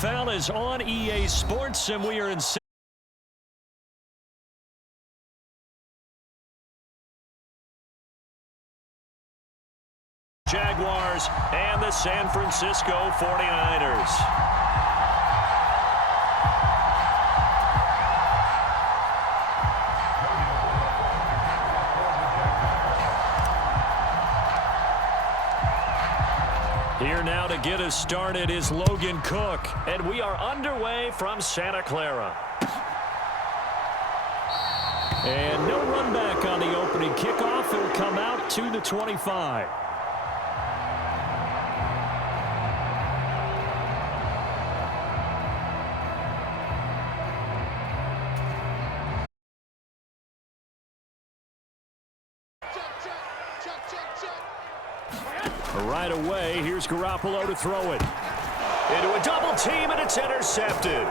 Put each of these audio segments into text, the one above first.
Foul is on EA Sports, and we are in. Jaguars and the San Francisco 49ers. Here now to get us started is Logan Cook, and we are underway from Santa Clara. And no run back on the opening kickoff. It'll come out to the 25. Right away, here's Garoppolo to throw it. Into a double team, and it's intercepted.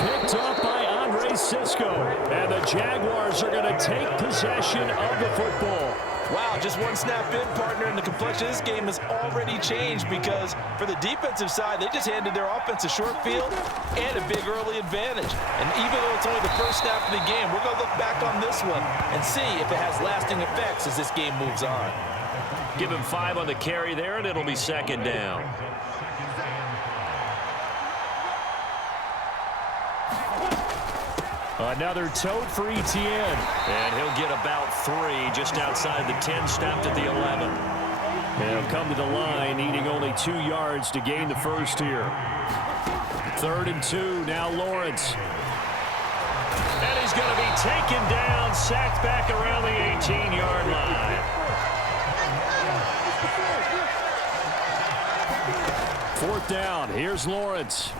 Picked up by Andre Sisco. And the Jaguars are going to take possession of the football. Wow, just one snap in, partner, and the complexion of this game has already changed because for the defensive side, they just handed their offense a short field and a big early advantage. And even though it's only the first snap of the game, we're going to look back on this one and see if it has lasting effects as this game moves on. Give him 5 on the carry there, and it'll be second down. Another tote for Etienne. And he'll get about 3 just outside the 10, stopped at the 11. He'll come to the line, needing only 2 yards to gain the first here. 3rd and 2, now Lawrence. And he's going to be taken down, sacked back around the 18-yard line. 4th down, here's Lawrence.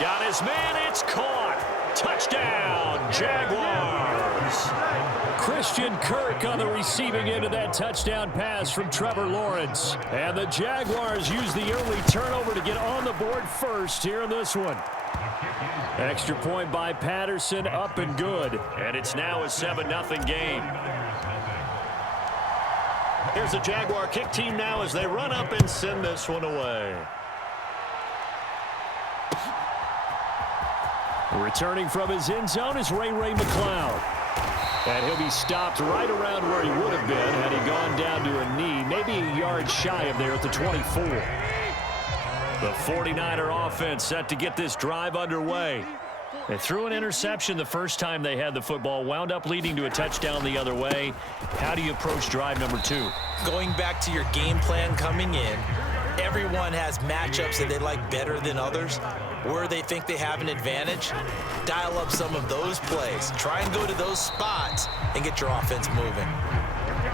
Got his man, it's caught. Touchdown, Jaguars. Christian Kirk on the receiving end of that touchdown pass from Trevor Lawrence. And the Jaguars use the early turnover to get on the board first here in this one. Extra point by Patterson, up and good. And it's now a 7-0 game. Here's the Jaguar kick team now as they run up and send this one away. Returning from his end zone is Ray McCloud. And he'll be stopped right around where he would have been had he gone down to a knee, maybe a yard shy of there at the 24. The 49er offense set to get this drive underway. They threw an interception the first time they had the football, wound up leading to a touchdown the other way. How do you approach drive number 2? Going back to your game plan coming in, everyone has matchups that they like better than others, where they think they have an advantage. Dial up some of those plays. Try and go to those spots and get your offense moving.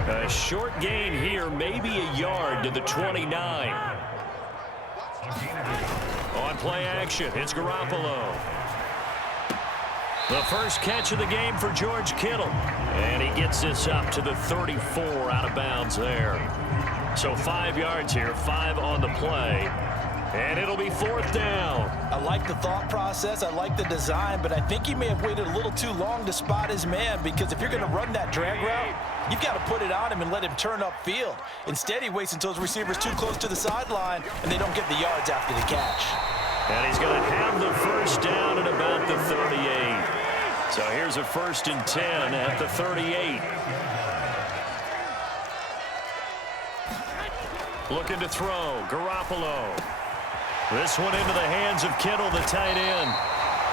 A short gain here, maybe a yard to the 29. On play action, it's Garoppolo. The first catch of the game for George Kittle. And he gets this up to the 34 out of bounds there. So 5 yards here, 5 on the play. And it'll be 4th down. I like the thought process. I like the design, but I think he may have waited a little too long to spot his man because if you're going to run that drag route, you've got to put it on him and let him turn upfield. Instead, he waits until his receiver's too close to the sideline and they don't get the yards after the catch. And he's going to have the first down at about the 38. So here's a 1st and 10 at the 38. Looking to throw, Garoppolo. This one into the hands of Kittle, the tight end.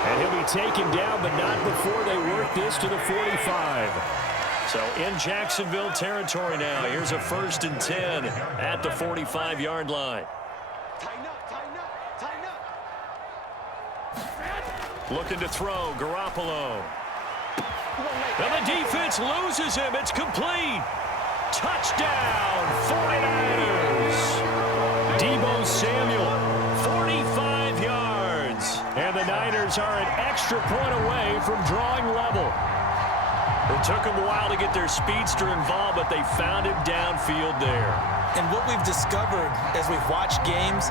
And he'll be taken down, but not before they work this to the 45. So in Jacksonville territory now. Here's a 1st and 10 at the 45-yard line. Looking to throw, Garoppolo. And the defense loses him. It's complete. Touchdown, 49ers. Deebo Samuel, 45 yards. And the Niners are an extra point away from drawing level. It took them a while to get their speedster involved, but they found him downfield there. And what we've discovered as we've watched games,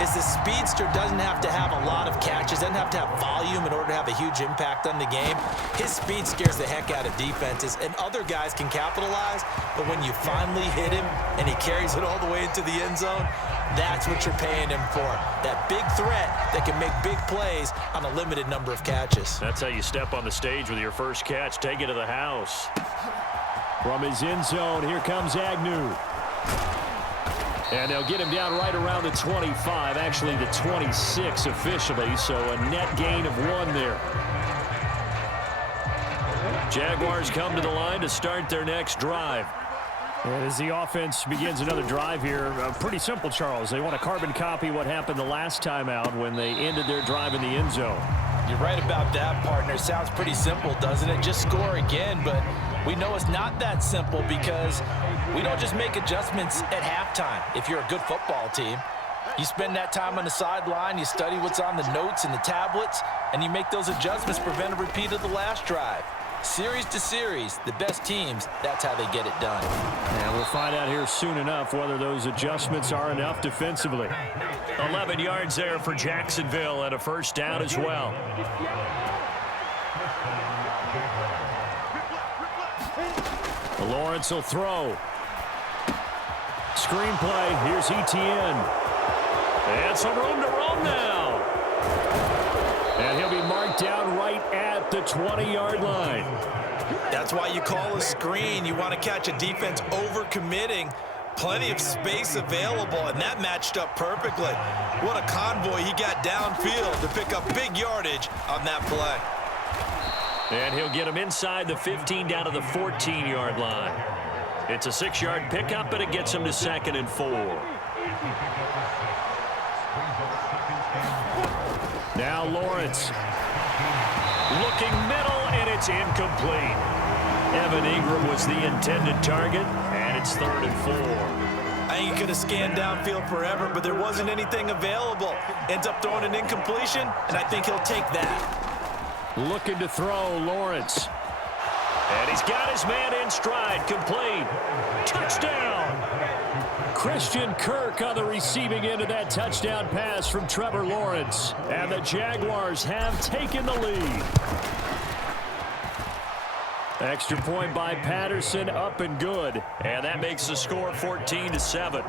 is the speedster doesn't have to have a lot of catches, doesn't have to have volume in order to have a huge impact on the game. His speed scares the heck out of defenses, and other guys can capitalize, but when you finally hit him and he carries it all the way into the end zone, that's what you're paying him for. That big threat that can make big plays on a limited number of catches. That's how you step on the stage with your first catch. Take it to the house. From his end zone, here comes Agnew. And they'll get him down right around the 25, actually the 26 officially, so a net gain of 1 there. Jaguars come to the line to start their next drive. As the offense begins another drive here, pretty simple, Charles. They want to carbon copy what happened the last time out when they ended their drive in the end zone. You're right about that, partner. Sounds pretty simple, doesn't it? Just score again, but we know it's not that simple because we don't just make adjustments at halftime. If you're a good football team, you spend that time on the sideline, you study what's on the notes and the tablets, and you make those adjustments, prevent a repeat of the last drive. Series to series, the best teams, that's how they get it done. And we'll find out here soon enough whether those adjustments are enough defensively. 11 yards there for Jacksonville and a first down as well. Lawrence will throw. Screenplay. Here's Etienne. And some room to roam now. And he'll be marked down right at the 20-yard line. That's why you call a screen. You want to catch a defense over-committing. Plenty of space available, and that matched up perfectly. What a convoy he got downfield to pick up big yardage on that play. And he'll get him inside the 15 down to the 14-yard line. It's a 6-yard pickup, but it gets him to 2nd and 4. Now Lawrence. Looking middle, and it's incomplete. Evan Ingram was the intended target, and it's 3rd and 4. I think he could have scanned downfield forever, but there wasn't anything available. Ends up throwing an incompletion, and I think he'll take that. Looking to throw, Lawrence. And he's got his man in stride, complete. Touchdown! Christian Kirk on the receiving end of that touchdown pass from Trevor Lawrence. And the Jaguars have taken the lead. Extra point by Patterson, up and good. And that makes the score 14-7.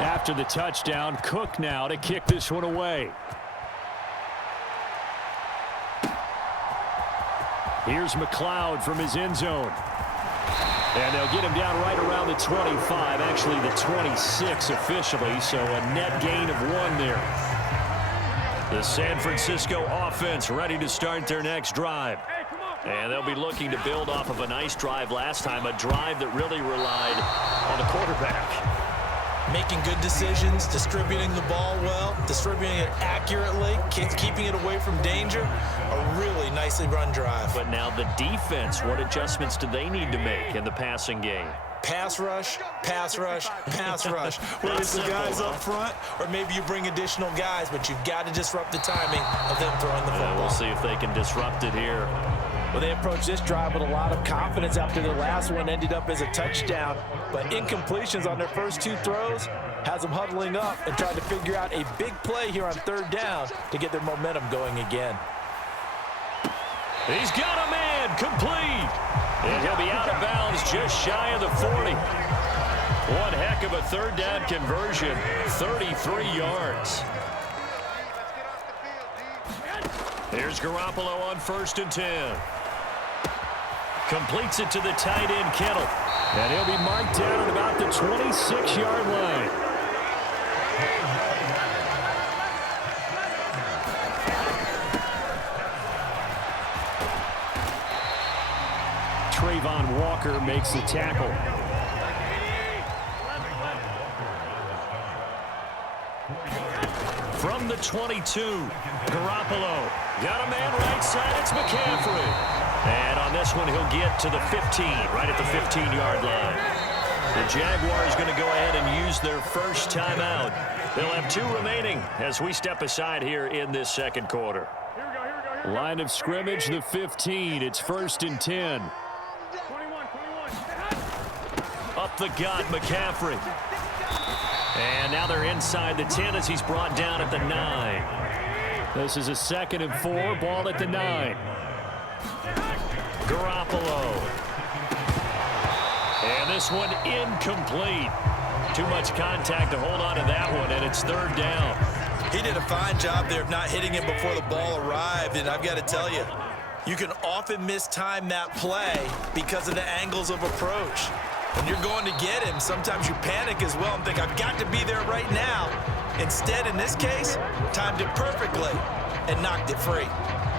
After the touchdown, Cook now to kick this one away. Here's McLeod from his end zone. And they'll get him down right around the 25, actually the 26 officially, so a net gain of 1 there. The San Francisco offense ready to start their next drive. And they'll be looking to build off of a nice drive last time, a drive that really relied on the quarterback. Making good decisions, distributing the ball well, distributing it accurately, keeping it away from danger. A really nicely run drive. But now the defense, what adjustments do they need to make in the passing game? Pass rush, pass rush, pass rush. Whether it's the guys up front or maybe you bring additional guys, but you've got to disrupt the timing of them throwing the football. We'll see if they can disrupt it here. Well, they approached this drive with a lot of confidence after the last one ended up as a touchdown. But incompletions on their first 2 throws has them huddling up and trying to figure out a big play here on 3rd down to get their momentum going again. He's got a man, complete. And he'll be out of bounds just shy of the 40. One heck of a 3rd down conversion, 33 yards. Here's Garoppolo on 1st and 10. Completes it to the tight end, Kittle. And he'll be marked down at about the 26-yard line. Trayvon Walker makes the tackle. From the 22, Garoppolo. Got a man right side, it's McCaffrey. And on this one, he'll get to the 15, right at the 15-yard line. The Jaguars going to go ahead and use their first timeout. They'll have 2 remaining as we step aside here in this 2nd quarter. Line of scrimmage, the 15. It's 1st and 10. Up the gut, McCaffrey. And now they're inside the 10 as he's brought down at the 9. This is a 2nd and 4, ball at the 9. Garoppolo. And this one incomplete. Too much contact to hold on to that one, and it's 3rd down. He did a fine job there of not hitting him before the ball arrived, and I've got to tell you, you can often mistime that play because of the angles of approach. When you're going to get him, sometimes you panic as well and think, I've got to be there right now. Instead, in this case, timed it perfectly and knocked it free.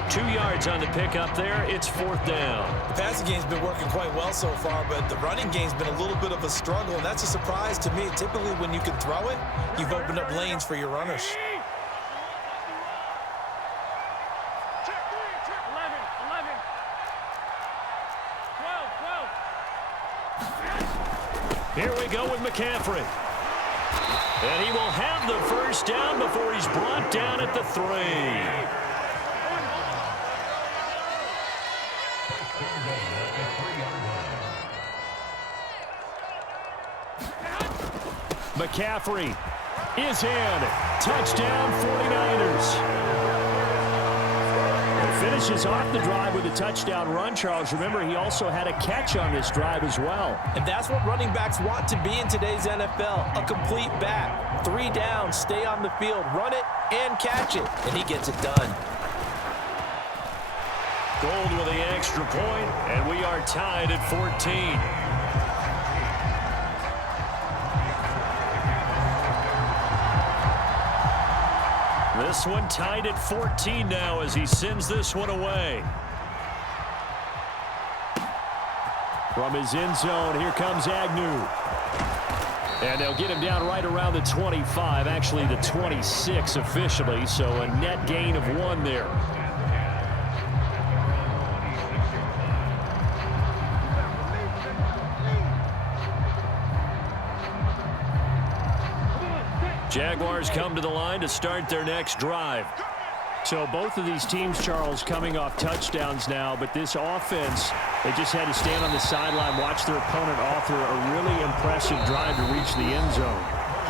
2 yards on the pickup there. It's 4th down. The passing game's been working quite well so far, but the running game's been a little bit of a struggle, and that's a surprise to me. Typically, when you can throw it, you've opened up lanes for your runners. Here we go with McCaffrey. And he will have the 1st down before he's brought down at the 3. McCaffrey is in. Touchdown 49ers. Finishes off the drive with a touchdown run, Charles. Remember, he also had a catch on this drive as well. And that's what running backs want to be in today's NFL, a complete back. 3 downs, stay on the field, run it, and catch it. And he gets it done. Gold with the extra point, and we are tied at 14. This one tied at 14 now as he sends this one away. From his end zone, here comes Agnew. And they'll get him down right around the 25, actually the 26 officially, so a net gain of 1 there. Jaguars come to the line to start their next drive. So both of these teams, Charles, coming off touchdowns now, but this offense, they just had to stand on the sideline, watch their opponent author a really impressive drive to reach the end zone.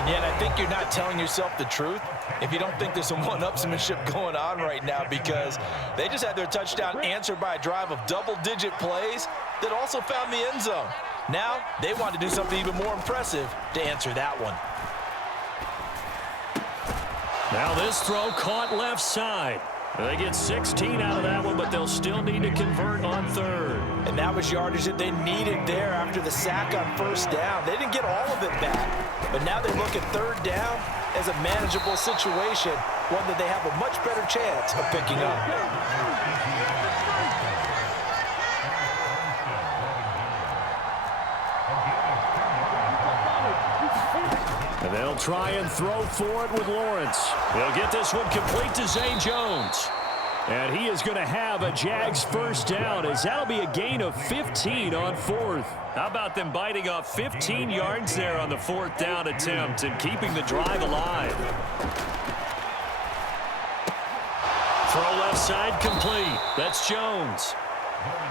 Yeah, and I think you're not telling yourself the truth if you don't think there's some one-upsmanship going on right now, because they just had their touchdown answered by a drive of double-digit plays that also found the end zone. Now they want to do something even more impressive to answer that one. Now this throw caught left side. They get 16 out of that one, but they'll still need to convert on 3rd. And that was yardage that they needed there after the sack on 1st down. They didn't get all of it back, but now they look at 3rd down as a manageable situation, one that they have a much better chance of picking up. And they'll try and throw for it with Lawrence. They'll get this one complete to Zay Jones. And he is going to have a Jags 1st down, as that'll be a gain of 15 on 4th. How about them biting off 15 yards there on the 4th down attempt and keeping the drive alive? Throw left side complete. That's Jones.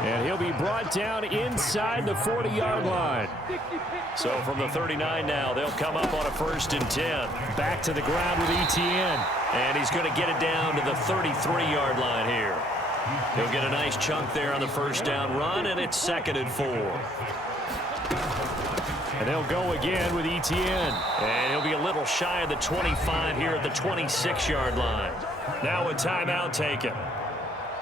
And he'll be brought down inside the 40-yard line. So from the 39 now, they'll come up on a 1st and 10. Back to the ground with Etienne. And he's going to get it down to the 33-yard line here. He'll get a nice chunk there on the 1st down run, and it's 2nd and 4. And they'll go again with Etienne. And he'll be a little shy of the 25 here at the 26-yard line. Now a timeout taken.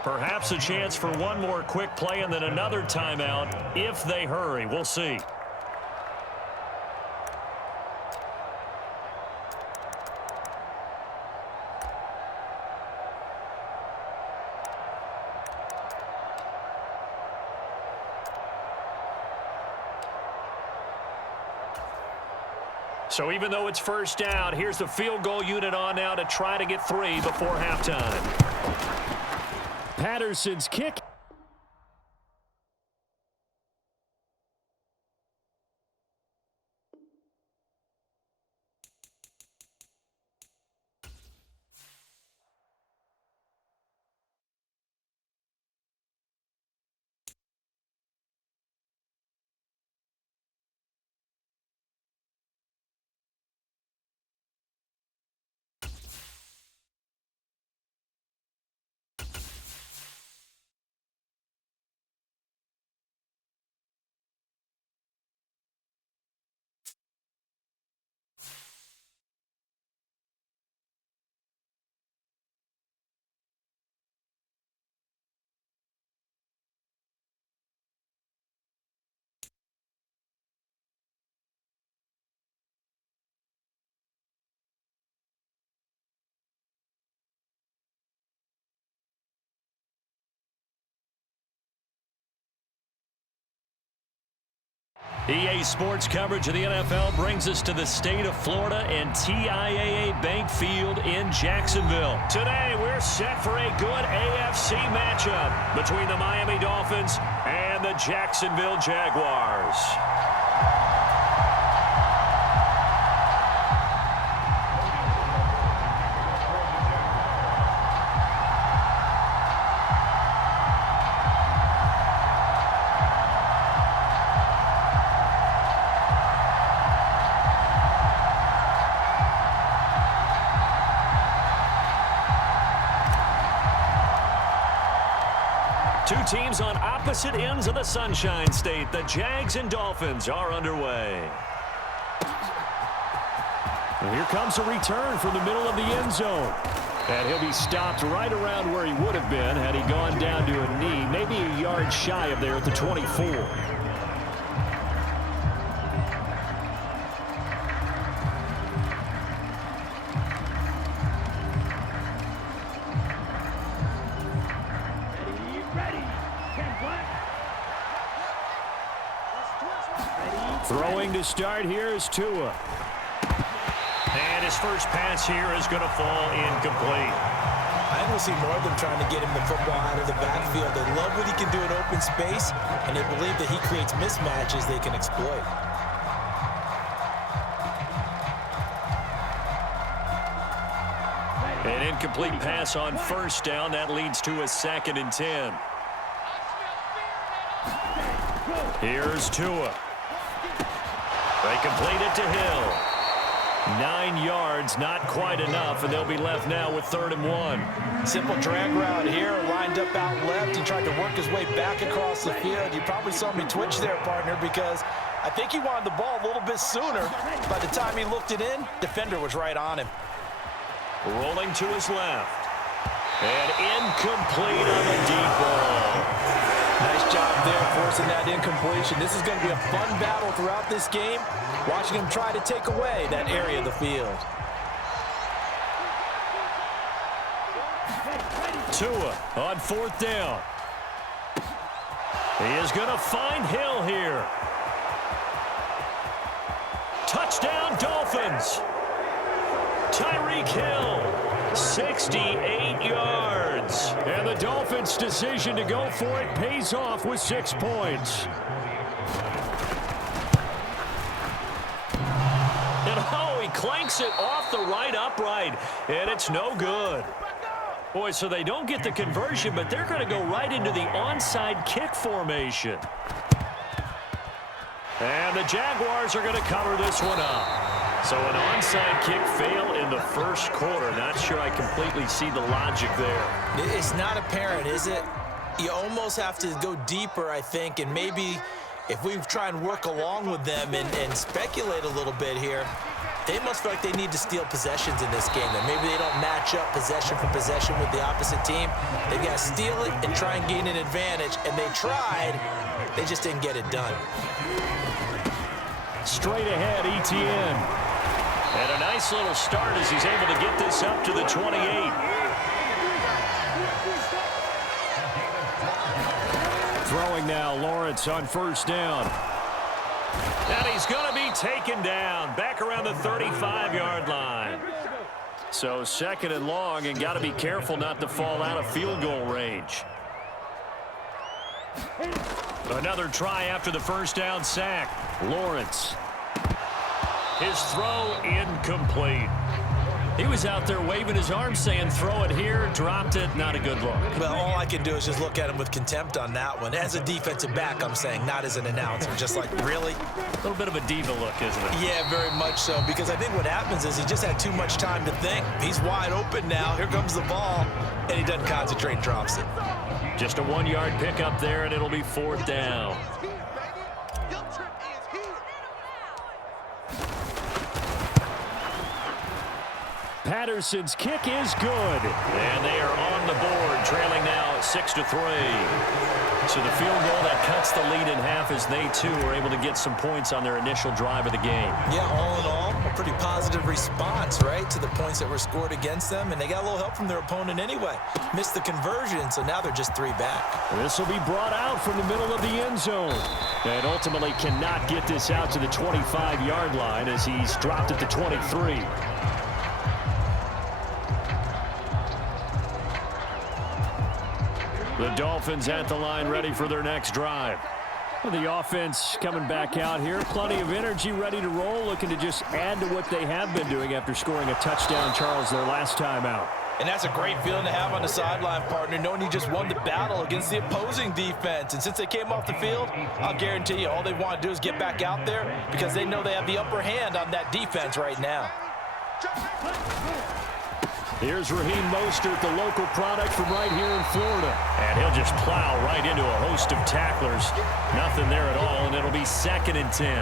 Perhaps a chance for one more quick play and then another timeout if they hurry. We'll see. So even though it's 1st down, here's the field goal unit on now to try to get 3 before halftime. Patterson's kick EA Sports coverage of the NFL brings us to the state of Florida and TIAA Bank Field in Jacksonville. Today, we're set for a good AFC matchup between the Miami Dolphins and the Jacksonville Jaguars. Two teams on opposite ends of the Sunshine State. The Jags and Dolphins are underway. And here comes a return from the middle of the end zone. And he'll be stopped right around where he would have been had he gone down to a knee, maybe a yard shy of there at the 24. Throwing to start here is Tua. And his first pass here is going to fall incomplete. I think we'll see more of them trying to get him the football out of the backfield. They love what he can do in open space, and they believe that he creates mismatches they can exploit. An incomplete pass on first down. That leads to a 2nd and 10. Here's Tua. They complete it to Hill. 9 yards, not quite enough, and they'll be left now with 3rd and 1. Simple drag route here, lined up out left and tried to work his way back across the field. You probably saw me twitch there, partner, because I think he wanted the ball a little bit sooner. By the time he looked it in, defender was right on him. Rolling to his left. And incomplete on the deep ball. Nice job there forcing that incompletion. This is going to be a fun battle throughout this game, watching him try to take away that area of the field. Tua on 4th down. He is going to find Hill here. Touchdown Dolphins. Tyreek Hill. 68 yards. And the Dolphins' decision to go for it pays off with 6 points. And oh, he clanks it off the right upright. And it's no good. Boy, so they don't get the conversion, but they're going to go right into the onside kick formation. And the Jaguars are going to cover this one up. So an onside kick fail in the first quarter. Not sure I completely see the logic there. It's not apparent, is it? You almost have to go deeper, I think, and maybe if we try and work along with them and speculate a little bit here, they must feel like they need to steal possessions in this game. That maybe they don't match up possession for possession with the opposite team. They've got to steal it and try and gain an advantage, and they tried. They just didn't get it done. Straight ahead, ETN. And a nice little start as he's able to get this up to the 28. Throwing now, Lawrence on 1st down. And he's going to be taken down back around the 35-yard line. So 2nd and long, and got to be careful not to fall out of field goal range. Another try after the 1st down sack. Lawrence. His throw incomplete. He was out there waving his arms saying throw it here, dropped it, not a good look. Well, all I can do is just look at him with contempt on that one. As a defensive back, I'm saying, not as an announcer. Just like, really? A little bit of a diva look, isn't it? Yeah, very much so, because I think what happens is he just had too much time to think. He's wide open now. Here comes the ball, and he doesn't concentrate and drops it. Just a 1-yard pickup there, and it'll be 4th down. Patterson's kick is good. And they are on the board, trailing now 6-3. So the field goal that cuts the lead in half as they, too, were able to get some points on their initial drive of the game. Yeah, all in all, a pretty positive response, right, to the points that were scored against them, and they got a little help from their opponent anyway. Missed the conversion, so now they're just 3 back. This will be brought out from the middle of the end zone. And ultimately cannot get this out to the 25-yard line as he's dropped at the 23. The Dolphins at the line, ready for their next drive. Well, the offense coming back out here. Plenty of energy, ready to roll, looking to just add to what they have been doing after scoring a touchdown, Charles, their last time out. And that's a great feeling to have on the sideline, partner, knowing you just won the battle against the opposing defense. And since they came off the field, I'll guarantee you all they want to do is get back out there because they know they have the upper hand on that defense right now. Here's Raheem Mostert, the local product from right here in Florida. And he'll just plow right into a host of tacklers. Nothing there at all, and it'll be 2nd and 10.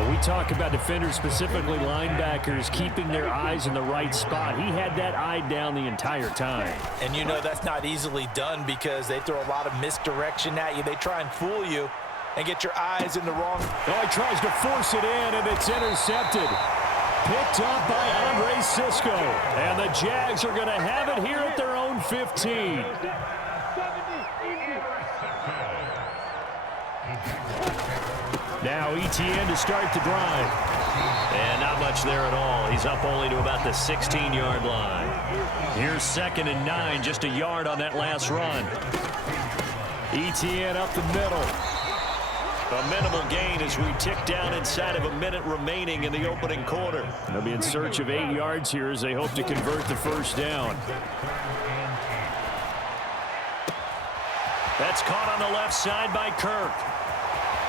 When we talk about defenders, specifically linebackers, keeping their eyes in the right spot, he had that eye down the entire time. And you know that's not easily done because they throw a lot of misdirection at you. They try and fool you and get your eyes in the wrong. Oh, he tries to force it in, and it's intercepted. Picked up by Andre Sisco. And the Jags are going to have it here at their own 15. Now ETN to start the drive. And not much there at all. He's up only to about the 16-yard line. Here's 2nd and 9, just a yard on that last run. ETN up the middle. A minimal gain as we tick down inside of a minute remaining in the opening quarter. They'll be in search of 8 yards here as they hope to convert the first down. That's caught on the left side by Kirk.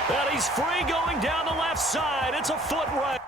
And he's free going down the left side. It's a foot race.